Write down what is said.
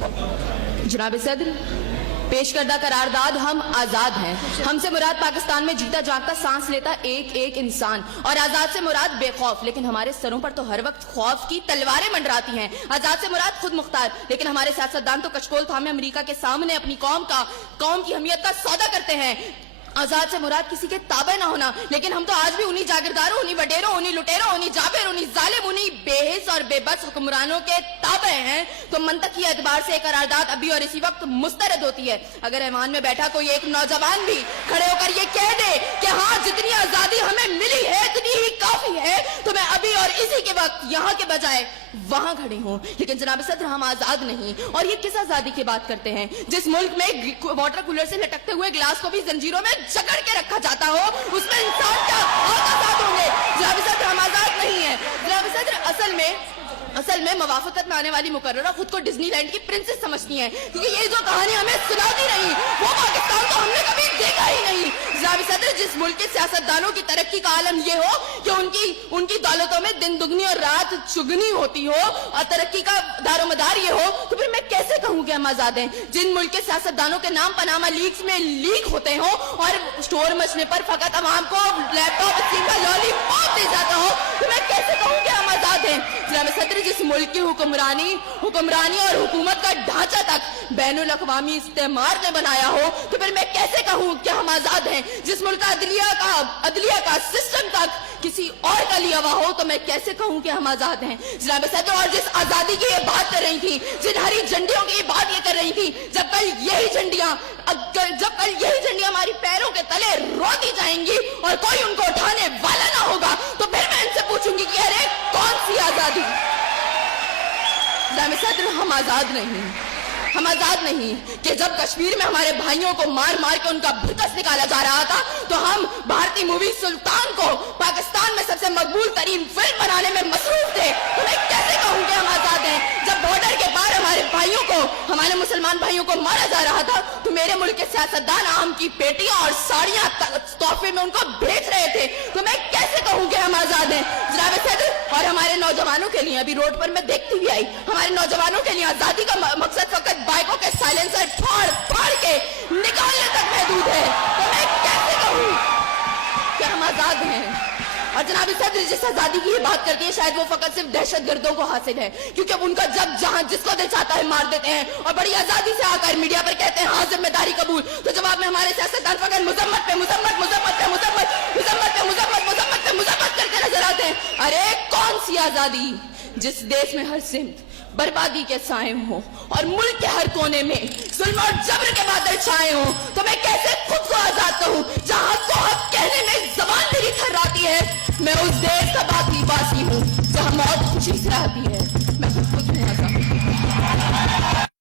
जनाब सदर, पेश करदा करारदाद हम आजाद हैं। हमसे मुराद पाकिस्तान में जीता जागता सांस लेता एक एक इंसान, और आजाद से मुराद बेखौफ, लेकिन हमारे सरों पर तो हर वक्त खौफ की तलवारें मंडराती हैं। आजाद से मुराद खुद मुख्तार, लेकिन हमारे सियासतदान तो कशकोल थामे अमेरिका के सामने अपनी कौम की हमीयत का सौदा करते हैं। आजाद से मुराद किसी के ताबे ना होना, लेकिन हम तो आज भी उन्हीं जागीरदारों, उन्हीं वडेरों, उन्हीं लुटेरों, उन्हीं जाबिर, उन्हीं जालिम, उन्हीं बेहिस और बेबस हुक्मरानों के ताबे हैं। तो मंतकी एतबार से करारदाद अभी और इसी वक्त मुस्तरद होती है। अगर ऐवान में बैठा कोई एक नौजवान भी खड़े होकर ये कह दे कि हाँ, जितनी आजादी हमें मिली है इतनी ही काफी है, तो मैं अभी और इसी के वक्त यहाँ के बजाय वहां खड़ी हूँ। लेकिन जनाब सदर, हम आजाद नहीं। और ये किस आजादी की बात करते हैं जिस मुल्क में वाटर कूलर से लटकते हुए गिलास को भी जंजीरों में जकड़ के रखा जाता हो, उसमें इंसान क्या और आजाद होंगे? जनाब सदर, हम आजाद नहीं है। जनाब सदर, असल में मवाफकत में आने वाली मुकर्ररा खुद को डिज्नीलैंड की प्रिंसेस समझती हैं, क्योंकि ये जो कहानी हमें सुनाती रही वो पाकिस्तान को हमने कभी देखा ही नहीं। जनाब सदर, जिस मुल्क के सियासतदानों की तरक्की का आलम ये हो कि उनकी दौलतों में दिन दुगनी और रात चुगनी होती हो, और तरक्की का दारोमदार ये हो, तो फिर मैं कैसे कहूँ कि हम आजाद हैं? जिन मुल्क के सियासतदानों के नाम पनामा लीक्स में लीक होते हो और स्टोर मचने पर फकत अवाम को लैपटॉप स्क्रीन का लॉलीपॉप दे जाता हो, तो मैं कैसे कहूँ कि हम आजाद हैं? जनाब सदर, जिस मुल्क की हुक्मरानी और हुकूमत का ढांचा तक बैनुल अक़वामी इस्तेमार ने बनाया हो, तो फिर मैं कैसे कहूँ कि हम आजाद हैं? जिस मुल्क का अदलिया का सिस्टम तक किसी और का लिया हुआ हो, तो मैं कैसे कहूँ कि हम आजाद हैं? जनाब सदर, और जिस आजादी की ये बात कर रही थी, जिन हरी झंडियों की ये बात ये कर रही थी, जब कल यही झंडियां हमारी पैरों के तले रोती जाएंगी और कोई उनको उठाने वाला ना होगा, तो फिर मैं इनसे पूछूंगी कि अरे कौन सी आजादी? जनाब सदर, हम आजाद नहीं कि जब कश्मीर में हमारे भाइयों को मार मार के उनका भुतस निकाला जा रहा था, तो हम भारतीय मूवी सुल्तान को पाकिस्तान में सबसे मकबूल तरीन फिल्म बनाने में मसरूफ थे। तो मैं कैसे कहूँ कि हम आजाद हैं? जब बॉर्डर के पार हमारे मुसलमान भाइयों को मारा जा रहा था, तो मेरे मुल्क के सियासतदान आम की पेटियां और साड़ियां तोहफे में उनको भेज रहे थे। तो मैं कैसे कहूँ कि हम आजाद हैं? जनाब सदर, और हमारे नौजवानों के लिए, अभी रोड पर मैं देखती भी आई, हमारे नौजवानों के लिए आजादी का मकसद फकत बाइकों के साइलेंसर फाड़ के निकालने तक महदूद है। तो मैं कैसे कहूँ कि हम आजाद हैं? और जनाब सदर, जिस आजादी की ये बात करती है, शायद वो फकत सिर्फ दहशतगर्दों को हासिल है, क्योंकि अब उनका जब जहां जिसको दिल चाहता है मार देते हैं और बड़ी आजादी से आकर मीडिया पर कहते हैं हाँ, जिम्मेदारी कबूल। तो जवाब में हमारे सियासतदान फकत मुजम्मत करके नजर आते हैं। अरे कौन सी आजादी जिस देश में हर सिमत बर्बादी के साए हो और मुल्क के हर कोने में जुल्म और जबर के बादल छाए हो? तो मैं कैसे खुद को आजाद कहूँ जहाँ हक को हक कहने में ज़बान मेरी थर्राती है? मैं उस देश का बासी हूँ जहाँ मौत खुशी से आती है। मैं खुद हूँ आजाद।